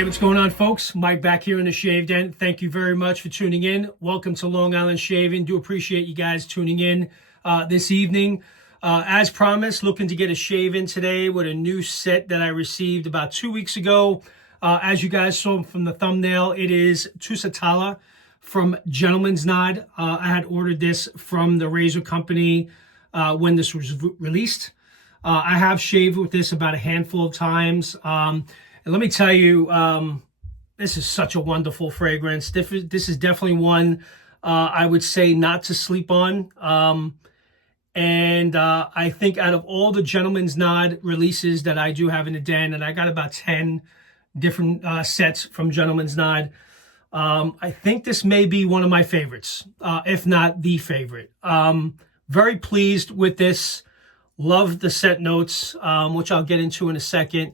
Hey, what's going on, folks? Mike back here in the Shave Den. Thank you very much for tuning in. Welcome to Long Island Shaving. Do appreciate you guys tuning in this evening. As promised, looking to get a shave in today with a new set that I received about 2 weeks ago. As you guys saw from the thumbnail, it is Tusitala from Gentleman's Nod. I had ordered this from the razor company when this was released. I have shaved with this about a handful of times. And let me tell you, this is such a wonderful fragrance. This is definitely one I would say not to sleep on. I think out of all the Gentleman's Nod releases that I do have in the den, and I got about 10 different sets from Gentleman's Nod, I think this may be one of my favorites, if not the favorite. Very pleased with this. Love the scent notes, which I'll get into in a second.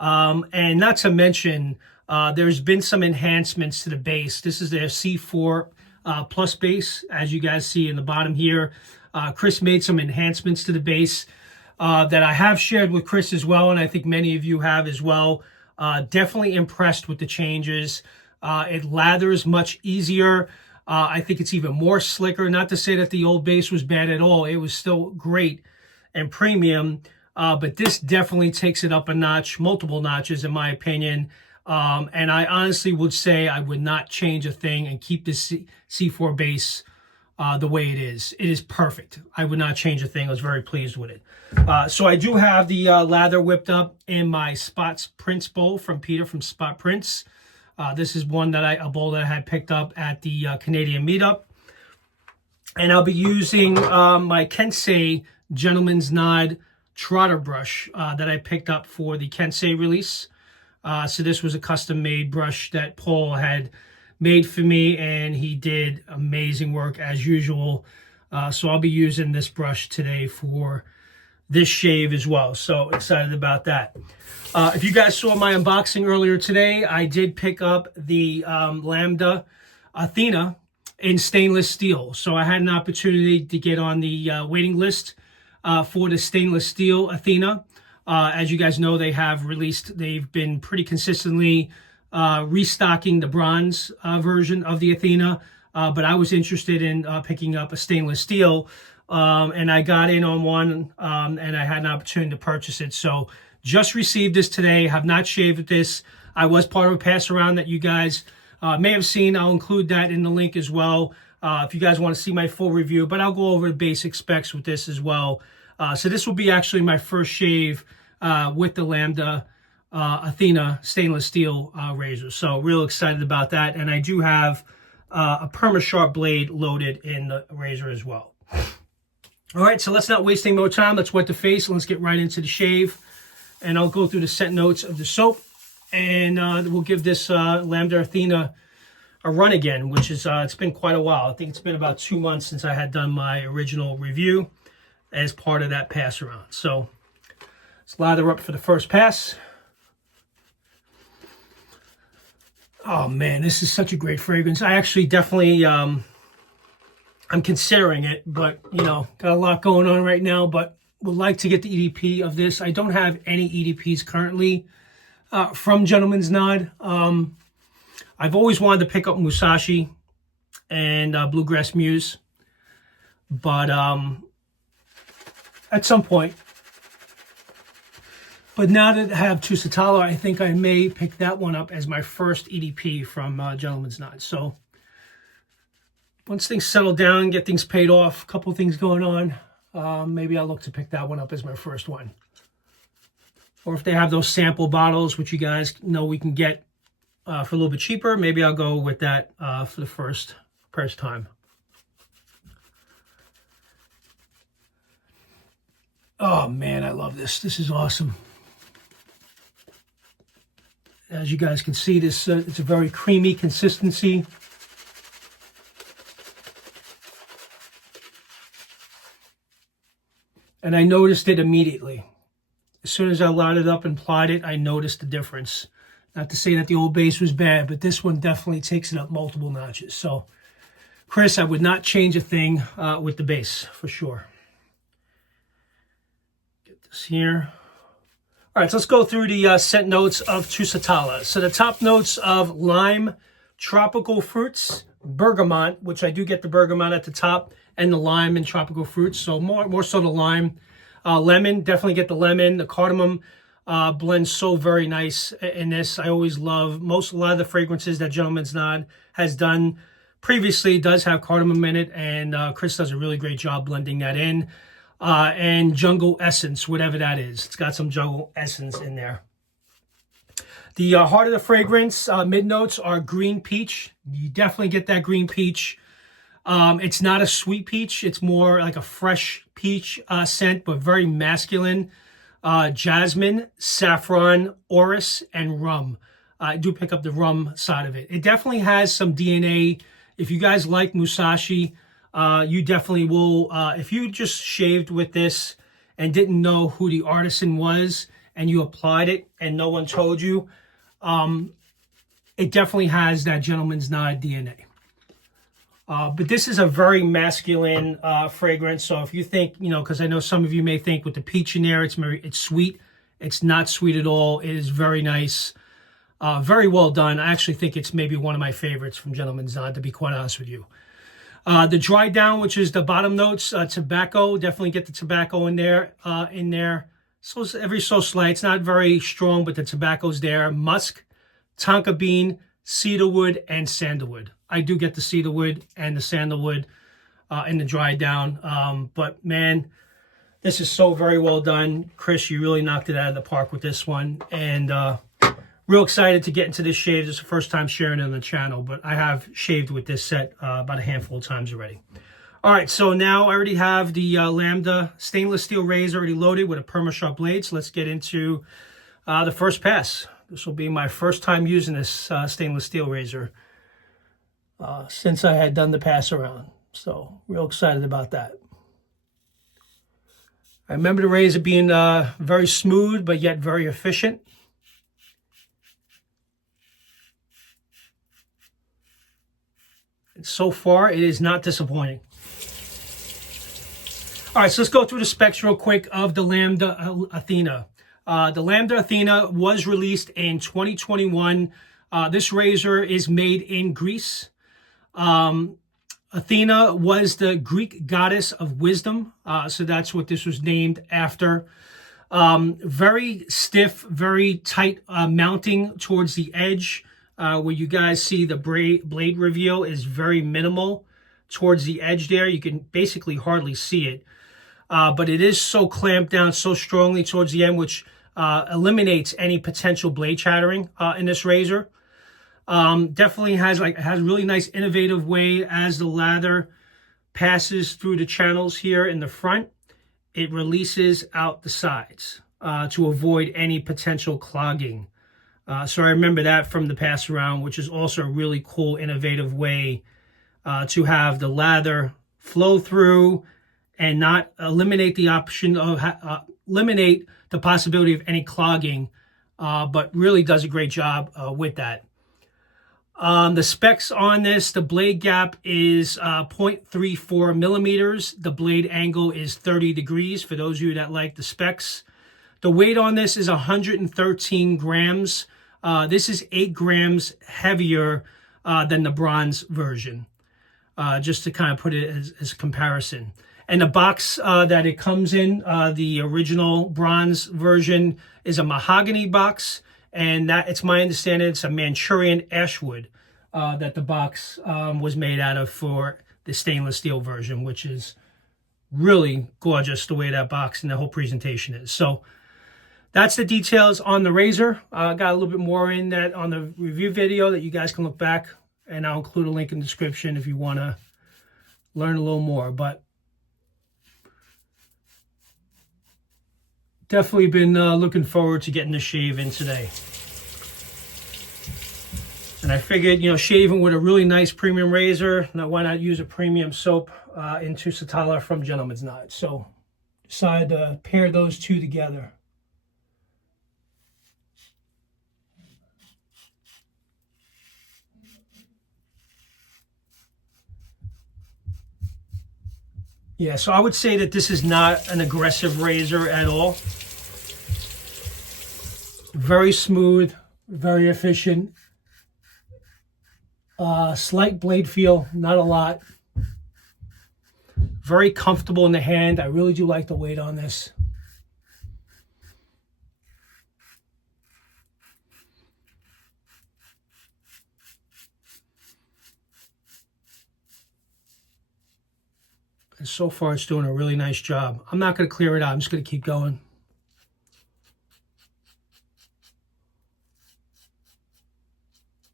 And not to mention, there's been some enhancements to the base. This is their C4 plus base, as you guys see in the bottom here. Chris made some enhancements to the base that I have shared with Chris as well, and I think many of you have as well. Definitely impressed with the changes. It lathers much easier. I think it's even more slicker. Not to say that the old base was bad at all. It was still great and premium. But this definitely takes it up a notch, multiple notches in my opinion. And I honestly would say I would not change a thing and keep this C4 base the way it is. It is perfect. I would not change a thing. I was very pleased with it. So I do have the lather whipped up in my Spots Prints bowl from Peter from Spot Prints. This is a bowl that I had picked up at the Canadian meetup. And I'll be using my Kensei Gentleman's Nod trotter brush that I picked up for the Kensei release. So this was a custom made brush that Paul had made for me, and he did amazing work as usual. So I'll be using this brush today for this shave as well. So excited about that. If you guys saw my unboxing earlier today, I did pick up the Lambda Athena in stainless steel. So I had an opportunity to get on the waiting list for the stainless steel Athena. As you guys know, they've been pretty consistently restocking the bronze version of the Athena, but I was interested in picking up a stainless steel, and I got in on one, and I had an opportunity to purchase it. So just received this today, have not shaved with this. I was part of a pass around that you guys may have seen. I'll include that in the link as well. If you guys want to see my full review, but I'll go over the basic specs with this as well. So this will be actually my first shave with the Lambda Athena stainless steel razor. So real excited about that. And I do have a PermaSharp blade loaded in the razor as well. All right, so let's not waste any more time. Let's wet the face and let's get right into the shave. And I'll go through the scent notes of the soap. And we'll give this Lambda Athena a run again, which is, it's been quite a while. I think it's been about 2 months since I had done my original review as part of that pass around. So let's lather up for the first pass. Oh man, this is such a great fragrance. I actually definitely, I'm considering it, but you know, got a lot going on right now, but would like to get the EDP of this. I don't have any EDPs currently from Gentleman's Nod. I've always wanted to pick up Musashi and Bluegrass Muse, but at some point. But now that I have Tusitala, I think I may pick that one up as my first EDP from Gentleman's Nod. So once things settle down, get things paid off, a couple things going on, maybe I'll look to pick that one up as my first one. Or if they have those sample bottles, which you guys know we can get for a little bit cheaper, maybe I'll go with that for the first time. Oh man, I love this. This is awesome. As you guys can see, this it's a very creamy consistency. And I noticed it immediately. As soon as I lathered up and applied it, I noticed the difference. Not to say that the old base was bad, but this one definitely takes it up multiple notches. So, Chris, I would not change a thing with the base, for sure. Get this here. All right, so let's go through the scent notes of Tusitala. So the top notes of lime, tropical fruits, bergamot, which I do get the bergamot at the top, and the lime and tropical fruits. So more so the lime. Lemon, definitely get the lemon. The cardamom blends so very nice in this. I always love a lot of the fragrances that Gentleman's Nod has done previously does have cardamom in it, and Chris does a really great job blending that in. And jungle essence, whatever that is. It's got some jungle essence in there. The heart of the fragrance, mid notes are green peach. You definitely get that green peach. It's not a sweet peach. It's more like a fresh peach scent, but very masculine. Jasmine, saffron, orris, and rum. I do pick up the rum side of it. It definitely has some DNA. If you guys like Musashi, you definitely will. If you just shaved with this and didn't know who the artisan was and you applied it and no one told you, it definitely has that Gentleman's Nod DNA. But this is a very masculine fragrance. So if you think, because I know some of you may think with the peach in there, it's sweet. It's not sweet at all. It is very nice. Very well done. I actually think it's maybe one of my favorites from Gentleman's Nod, to be quite honest with you. The dry down, which is the bottom notes, tobacco, definitely get the tobacco in there. So every so slight, it's not very strong, but the tobacco's there. Musk, Tonka bean, cedarwood, and sandalwood. I do get the cedarwood and the sandalwood in the dry down. But man, this is so very well done. Chris, you really knocked it out of the park with this one. And real excited to get into this shave. This is the first time sharing it on the channel, but I have shaved with this set about a handful of times already. All right, so now I already have the Lambda stainless steel razor already loaded with a perma-sharp blade. So let's get into the first pass. This will be my first time using this stainless steel razor since I had done the pass around. So real excited about that. I remember the razor being very smooth, but yet very efficient. And so far, it is not disappointing. All right, so let's go through the specs real quick of the Lambda Athena. The Lambda Athena was released in 2021. This razor is made in Greece. Athena was the Greek goddess of wisdom, so that's what this was named after. Very stiff, very tight mounting towards the edge. Where you guys see the blade reveal is very minimal towards the edge there. You can basically hardly see it. But it is so clamped down so strongly towards the end, which eliminates any potential blade chattering in this razor. Definitely has a really nice innovative way as the lather passes through the channels here in the front. It releases out the sides to avoid any potential clogging. So I remember that from the pass around, which is also a really cool, innovative way to have the lather flow through and not eliminate the option of eliminate the possibility of any clogging, but really does a great job with that. The specs on this, the blade gap is 0.34 millimeters. The blade angle is 30 degrees for those of you that like the specs. The weight on this is 113 grams. This is 8 grams heavier than the bronze version, just to kind of put it as a comparison. And the box that it comes in, the original bronze version, is a mahogany box, and that it's my understanding it's a Manchurian ashwood that the box was made out of for the stainless steel version, which is really gorgeous the way that box and the whole presentation is. So that's the details on the razor. Got a little bit more in that on the review video that you guys can look back, and I'll include a link in the description if you want to learn a little more. But definitely been looking forward to getting the shave in today. And I figured, shaving with a really nice premium razor, why not use a premium soap in Tusitala from Gentleman's Nod. So decided to pair those two together. Yeah, so I would say that this is not an aggressive razor at all. Very smooth, very efficient. Slight blade feel, not a lot. Very comfortable in the hand. I really do like the weight on this. And so far, it's doing a really nice job. I'm not going to clear it out. I'm just going to keep going.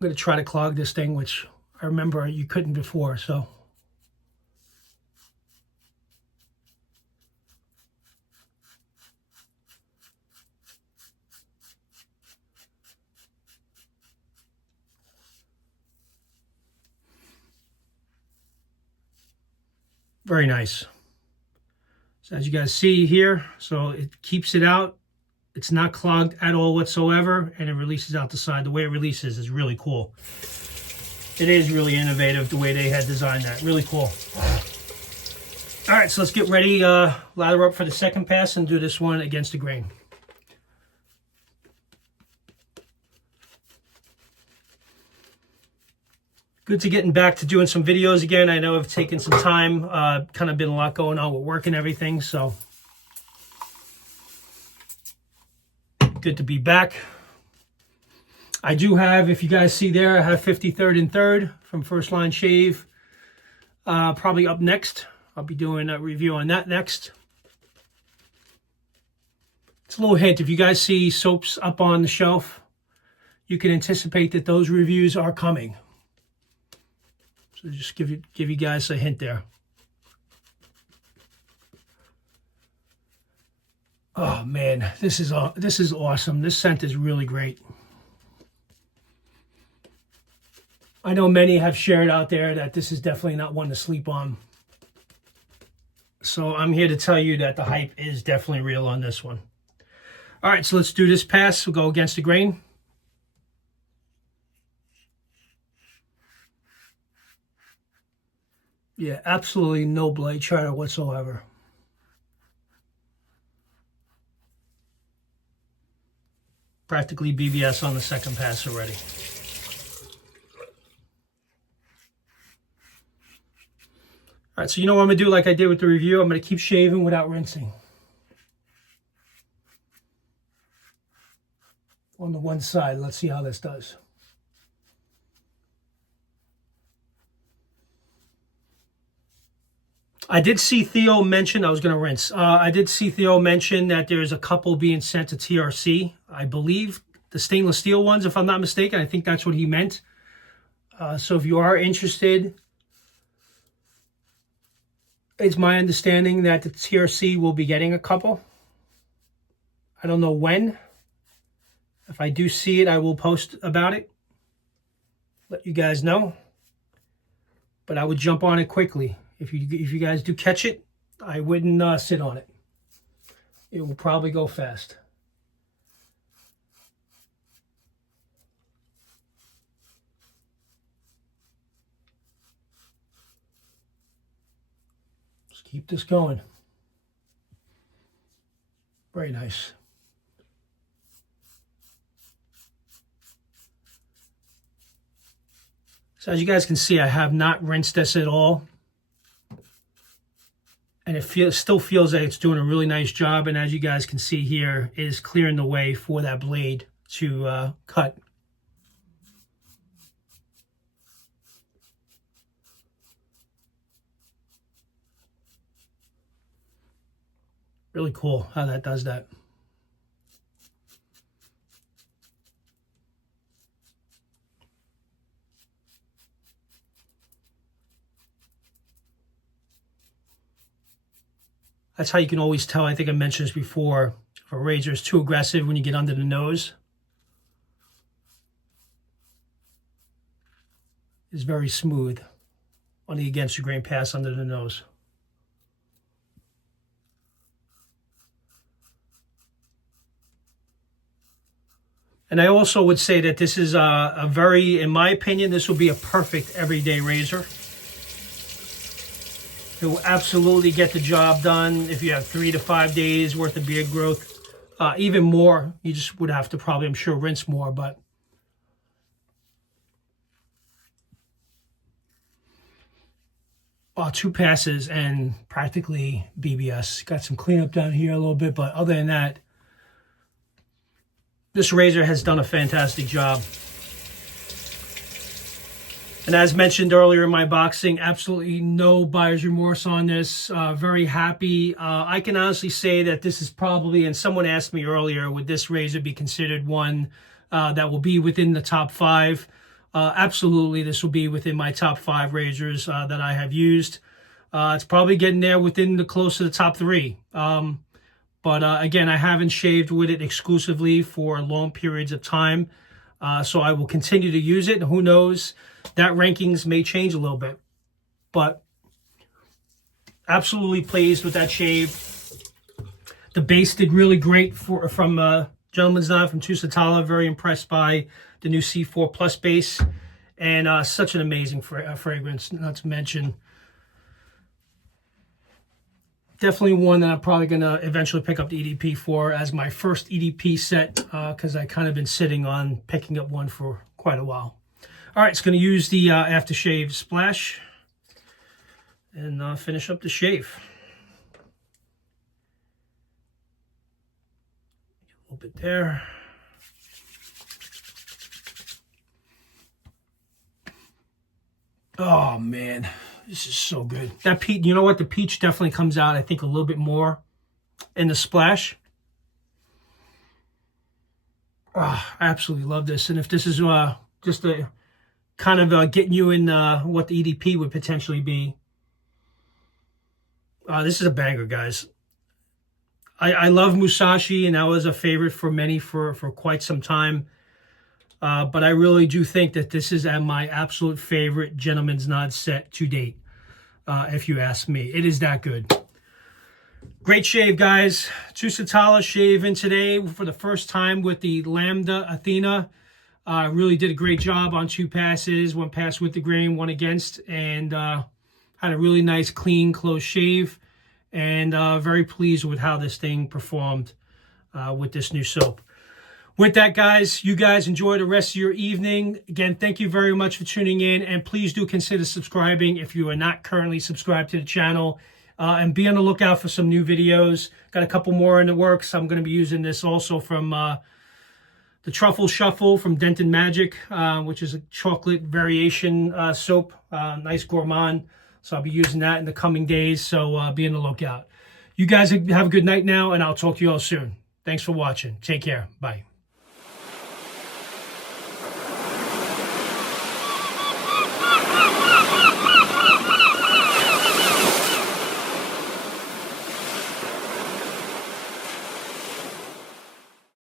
I'm going to try to clog this thing, which I remember you couldn't before, so. Very nice. So as you guys see here, so it keeps it out. It's not clogged at all whatsoever, and it releases out the side. The way it releases is really cool. It is really innovative the way they had designed that. Really cool. All right, so let's get ready, lather up for the second pass and do this one against the grain. Good to getting back to doing some videos again. I know I've taken some time, kind of been a lot going on with work and everything, so good to be back. I do have, if you guys see there, I have 53rd and 3rd from First Line Shave. Probably up next. I'll be doing a review on that next. It's a little hint. If you guys see soaps up on the shelf, you can anticipate that those reviews are coming. So just give you guys a hint there. Oh man, this is awesome. This scent is really great. I know many have shared out there that this is definitely not one to sleep on. So I'm here to tell you that the hype is definitely real on this one. All right, so let's do this pass. We'll go against the grain. Yeah, absolutely no blade chatter whatsoever. Practically BBS on the second pass already. All right, so you know what I'm going to do like I did with the review? I'm going to keep shaving without rinsing. On the one side, let's see how this does. I did see Theo mention, I was going to rinse. I did see Theo mention that there's a couple being sent to TRC. I believe the stainless steel ones, if I'm not mistaken. I think that's what he meant. So if you are interested, it's my understanding that the TRC will be getting a couple. I don't know when. If I do see it, I will post about it. Let you guys know. But I would jump on it quickly. If you guys do catch it, I wouldn't sit on it. It will probably go fast. Let's keep this going. Very nice. So as you guys can see, I have not rinsed this at all. And it still feels like it's doing a really nice job. And as you guys can see here, it is clearing the way for that blade to cut. Really cool how that does that. That's how you can always tell. I think I mentioned this before. If a razor is too aggressive when you get under the nose, it's very smooth on the against the grain pass under the nose. And I also would say that this is a very, in my opinion, this will be a perfect everyday razor. It will absolutely get the job done if you have 3 to 5 days worth of beard growth. even more. You just would have to probably, I'm sure, rinse more, but two passes and practically BBS. Got some cleanup down here a little bit, but other than that, this razor has done a fantastic job. And as mentioned earlier in my boxing, absolutely no buyer's remorse on this. Very happy. I can honestly say that this is probably, and someone asked me earlier, would this razor be considered one that will be within the top 5? Absolutely, this will be within my top 5 razors that I have used. It's probably getting there within the close to the top 3. But again, I haven't shaved with it exclusively for long periods of time. So I will continue to use it. Who knows? That rankings may change a little bit. But absolutely pleased with that shave. The base did really great from Gentleman's Knot from Tusitala. Very impressed by the new C4 Plus base. And such an amazing fragrance, not to mention. Definitely one that I'm probably going to eventually pick up the EDP for as my first EDP set, because I kind of been sitting on picking up one for quite a while. All right, it's going to use the Aftershave Splash and finish up the shave. A little bit there. Oh, man. This is so good. That peach, you know what? The peach definitely comes out, I think, a little bit more in the splash. Oh, I absolutely love this. And if this is just a kind of getting you in what the EDP would potentially be, this is a banger, guys. I love Musashi, and that was a favorite for many for quite some time. But I really do think that this is my absolute favorite Gentleman's Knot set to date, if you ask me. It is that good. Great shave, guys. Tusitala shaving today for the first time with the Lambda Athena. Really did a great job on 2 passes. 1 pass with the grain, 1 against, and had a really nice, clean, close shave. And very pleased with how this thing performed with this new soap. With that, guys, you guys enjoy the rest of your evening. Again, thank you very much for tuning in, and please do consider subscribing if you are not currently subscribed to the channel, and be on the lookout for some new videos. Got a couple more in the works. I'm going to be using this also from the Truffle Shuffle from Denton Magic, which is a chocolate variation soap, nice gourmand. So I'll be using that in the coming days, so be on the lookout. You guys have a good night now, and I'll talk to you all soon. Thanks for watching. Take care. Bye.